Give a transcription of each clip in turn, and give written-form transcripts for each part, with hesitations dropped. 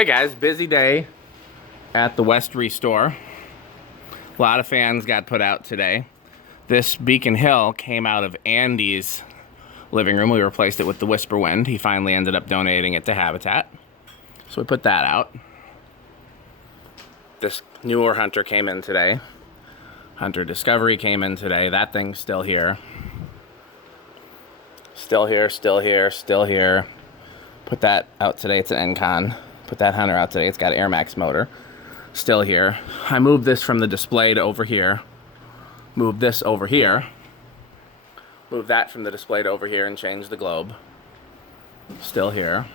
Hey guys, busy day at the Westry store. A lot of fans got put out today. This Beacon Hill came out of Andy's living room. We replaced it with the Whisper Wind. He finally ended up donating it to Habitat. So we put that out. This newer Hunter came in today. Hunter Discovery came in today. That thing's still here. Still here, still here, still here. Put that out today. It's an Encon. Put that Hunter out today. It's got an Air Max motor. Still here. I moved this from the display to over here. Moved this over here. Moved that from the display to over here and changed the globe. Still here.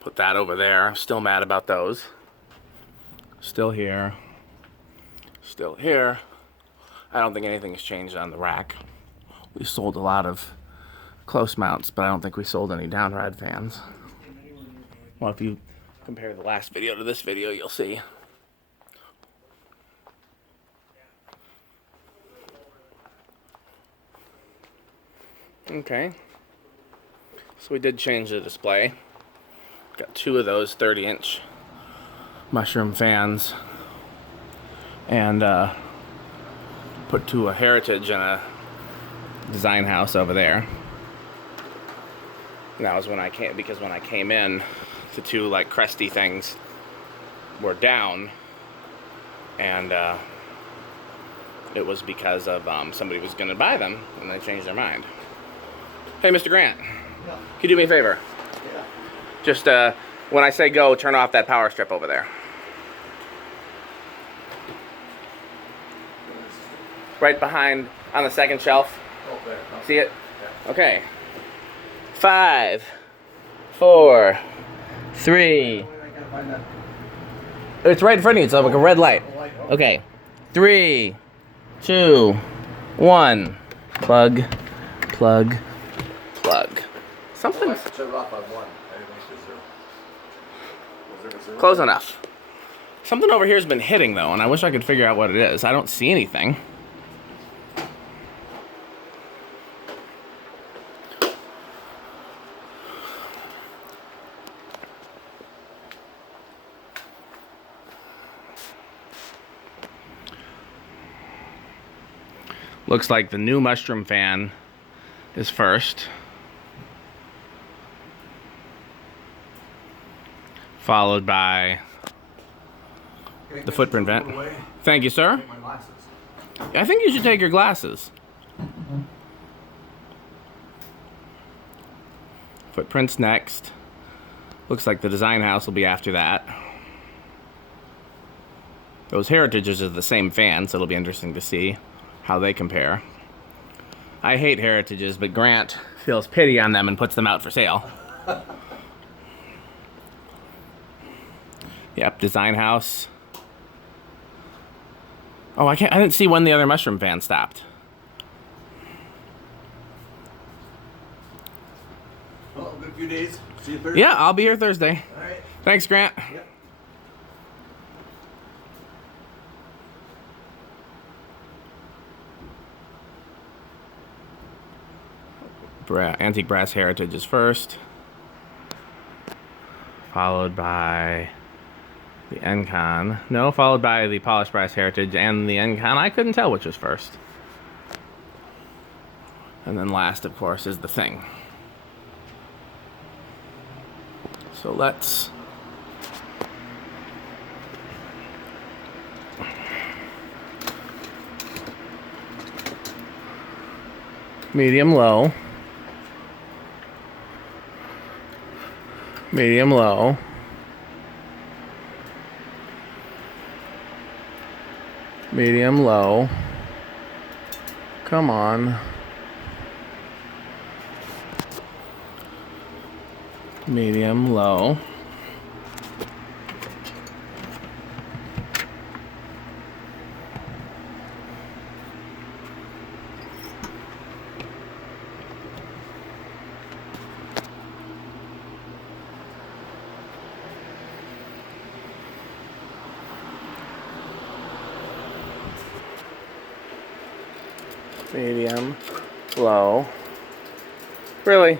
Put that over there. Still mad about those. Still here. Still here. I don't think anything's changed on the rack. We sold a lot of close mounts, but I don't think we sold any downride fans. Well, if you compare the last video to this video, you'll see. Okay. So we did change the display. Got two of those 30-inch mushroom fans. And put two a Heritage and a Design House over there. And that was when I came, because when I came in, the two like cresty things were down, and it was because of somebody was going to buy them and they changed their mind. Hey, Mr. Grant, Yeah. can you do me a favor? Yeah. Just when I say go, turn off that power strip over there. Right behind on the second shelf. Oh, there. See it? Yeah. Okay. 5, 4, 3. I gotta find that. It's right in front of you. It's like a red light. Okay. 3, 2, 1. Plug, plug, plug. Something Shut it off on one. Was there zero? close enough. Something over here has been hitting though, and I wish I could figure out what it is. I don't see anything. Looks like the new mushroom fan is first, followed by the footprint vent. Thank you, sir. My glasses. I think you should take your glasses. Footprints next. Looks like the Design House will be after that. Those Heritages are the same fan, so it'll be interesting to see how they compare. I hate Heritages, but Grant feels pity on them and puts them out for sale. Yep, Design House. Oh, I didn't see when the other mushroom fan stopped. Well, a good few days. See you Thursday. Yeah, I'll be here Thursday. All right. Thanks, Grant. Yep. Antique Brass Heritage is first, followed by the Encon. No, followed by the Polished Brass Heritage and the Encon. I couldn't tell which was first. And then last, of course, is the Thing. So let's medium low. Medium low. Medium low. Come on. Medium low. medium, low. Really?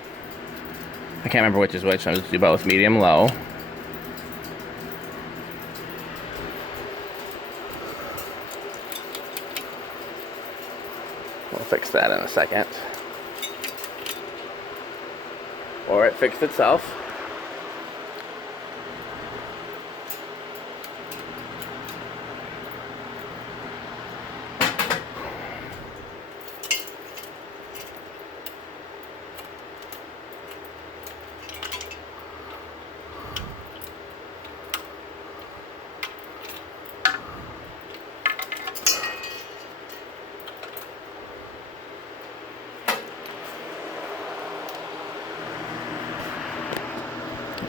I can't remember which is which. I'll just do both medium, low. We'll fix that in a second. Or it fixed itself.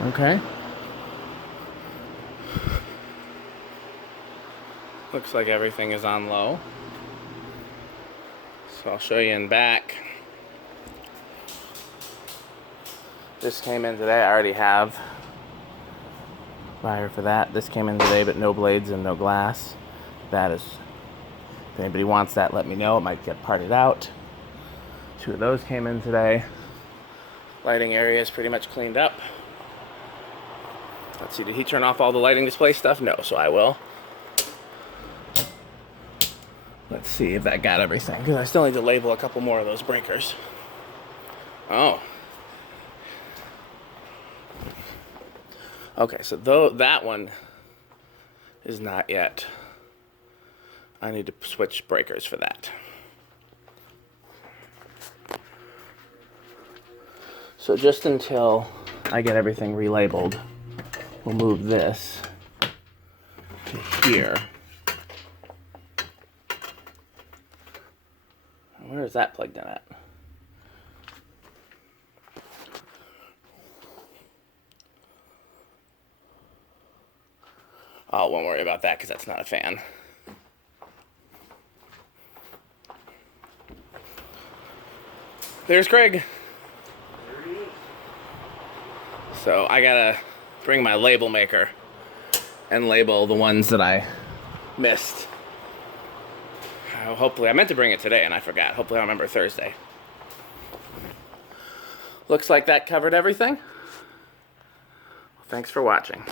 Okay. Looks like everything is on low. So I'll show you in back. This came in today. I already have wire for that. This came in today, but no blades and no glass. That is, if anybody wants that, let me know. It might get parted out. 2 of those came in today. Lighting area is pretty much cleaned up. Let's see, did he turn off all the lighting display stuff? No, so I will. Let's see if that got everything, because I still need to label a couple more of those breakers. Oh. Okay, so that one is not yet. I need to switch breakers for that. So just until I get everything relabeled, we'll move this to here. Where is that plugged in at? Oh, won't worry about that because that's not a fan. There's Craig. So I gotta bring my label maker and label the ones that I missed. Hopefully, I meant to bring it today and I forgot. Hopefully I'll remember Thursday. Looks like that covered everything. Thanks for watching.